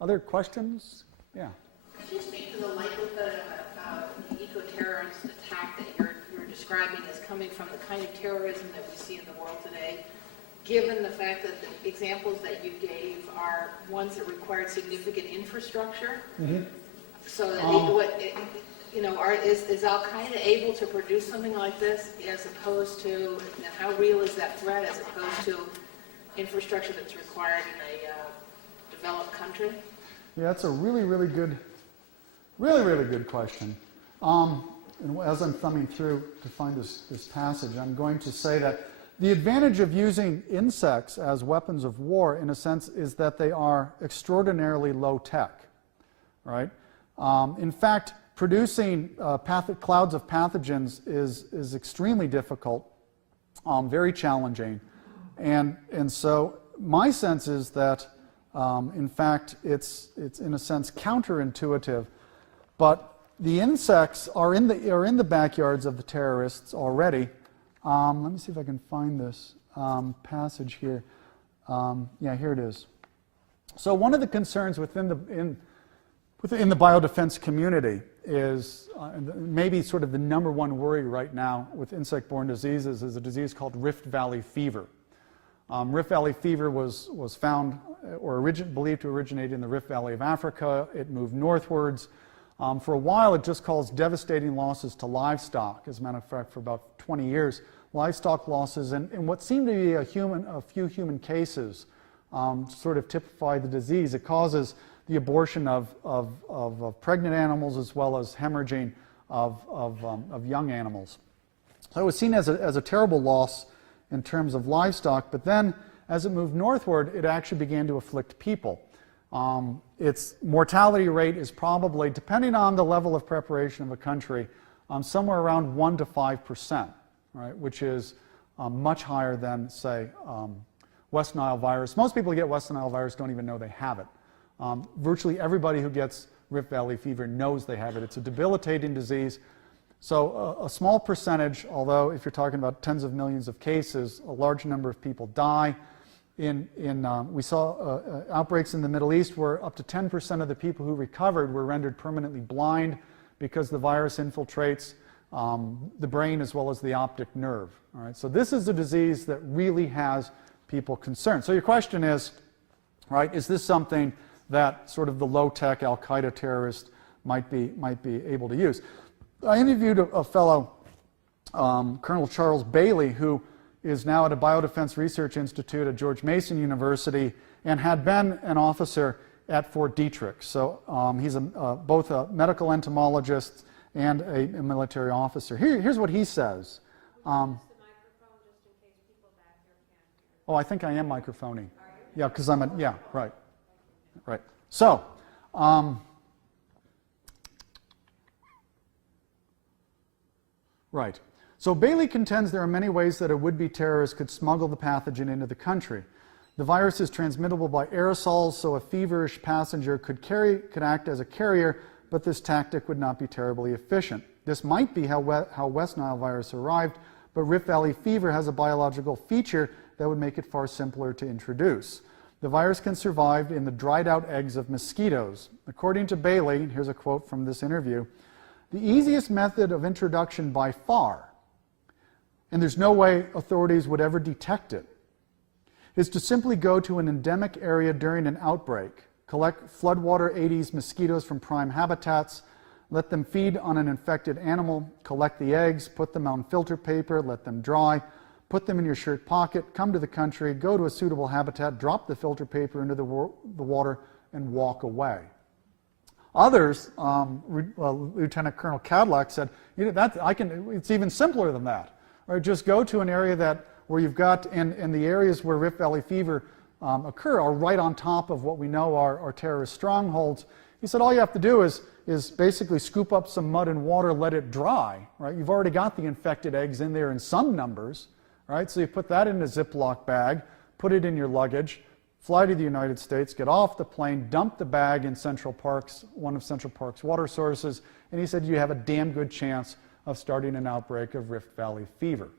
Other questions? Yeah. Could you speak to the likelihood of the eco-terrorist attack that you're describing as coming from the kind of terrorism that we see in the world today, given the fact that the examples that you gave are ones that required significant infrastructure? Mm-hmm. So that is Al-Qaeda able to produce something like this as opposed to, and how real is that threat as opposed to infrastructure that's required in a developed country? Yeah, that's a really, really good question. And as I'm thumbing through to find this passage, I'm going to say that the advantage of using insects as weapons of war, in a sense, is that they are extraordinarily low tech, right? In fact, producing clouds of pathogens is extremely difficult, very challenging, and so my sense is that in fact it's in a sense counterintuitive, but the insects are in the backyards of the terrorists already. Let me see if I can find this passage here. Yeah, here it is. So one of the concerns within the biodefense community is maybe sort of the number one worry right now with insect-borne diseases is a disease called Rift Valley fever. Rift Valley fever was found or believed to originate in the Rift Valley of Africa. It moved northwards. For a while, it just caused devastating losses to livestock. As a matter of fact, for about 20 years, livestock losses and what seemed to be a few human cases sort of typify the disease. It causes the abortion of pregnant animals as well as hemorrhaging of young animals. So it was seen as a terrible loss in terms of livestock, but then as it moved northward, it actually began to afflict people. Its mortality rate is probably, depending on the level of preparation of a country, somewhere around 1 to 5%, right, which is much higher than, say, West Nile virus. Most people who get West Nile virus don't even know they have it. Virtually everybody who gets Rift Valley fever knows they have it. It's a debilitating disease. So a small percentage, although if you're talking about tens of millions of cases, a large number of people die. We saw outbreaks in the Middle East where up to 10% of the people who recovered were rendered permanently blind because the virus infiltrates the brain as well as the optic nerve. All right, so this is a disease that really has people concerned. So your question is, right, is this something that sort of the low-tech Al-Qaeda terrorist might be able to use? I interviewed a fellow, Colonel Charles Bailey, who is now at a Biodefense Research Institute at George Mason University and had been an officer at Fort Detrick. So he's both a medical entomologist and a military officer. Here's what he says. Oh, I think I am microphoning. Yeah, because yeah, right. Right. So, right. So Bailey contends there are many ways that a would-be terrorist could smuggle the pathogen into the country. The virus is transmittable by aerosols, so a feverish passenger could act as a carrier, but this tactic would not be terribly efficient. This might be how West Nile virus arrived, but Rift Valley fever has a biological feature that would make it far simpler to introduce. The virus can survive in the dried-out eggs of mosquitoes. According to Bailey, here's a quote from this interview, "The easiest method of introduction by far, and there's no way authorities would ever detect it, is to simply go to an endemic area during an outbreak, collect floodwater Aedes mosquitoes from prime habitats, let them feed on an infected animal, collect the eggs, put them on filter paper, let them dry, put them in your shirt pocket, come to the country, go to a suitable habitat, drop the filter paper into the water, and walk away." Others, Lieutenant Colonel Cadillac said, it's even simpler than that. Right? Just go to an area where you've got, and the areas where Rift Valley fever occur are right on top of what we know are terrorist strongholds. He said all you have to do is basically scoop up some mud and water, let it dry. Right? You've already got the infected eggs in there in some numbers. Right? So you put that in a Ziploc bag, put it in your luggage, fly to the United States, get off the plane, dump the bag in Central Park's, one of Central Park's water sources, and he said you have a damn good chance of starting an outbreak of Rift Valley fever.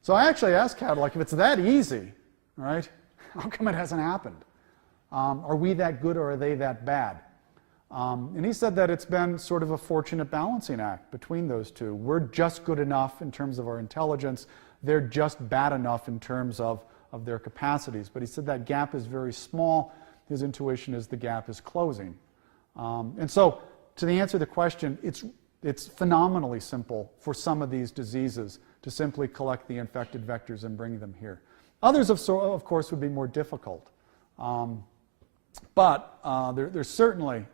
So I actually asked Cadillac, if it's that easy, right, how come it hasn't happened? Are we that good or are they that bad? And he said that it's been sort of a fortunate balancing act between those two. We're just good enough in terms of our intelligence. They're just bad enough in terms of their capacities. But he said that gap is very small. His intuition is the gap is closing. And so, to the answer to the question, it's phenomenally simple for some of these diseases to simply collect the infected vectors and bring them here. Others, of course, would be more difficult. But there's certainly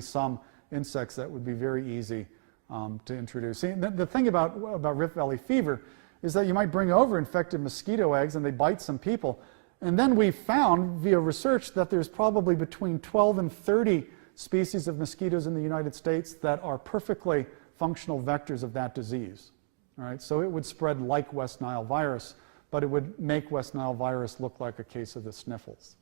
some insects that would be very easy to introduce. See, the thing about Rift Valley fever is that you might bring over infected mosquito eggs and they bite some people. And then we found via research that there's probably between 12 and 30 species of mosquitoes in the United States that are perfectly functional vectors of that disease. All right? So it would spread like West Nile virus, but it would make West Nile virus look like a case of the sniffles.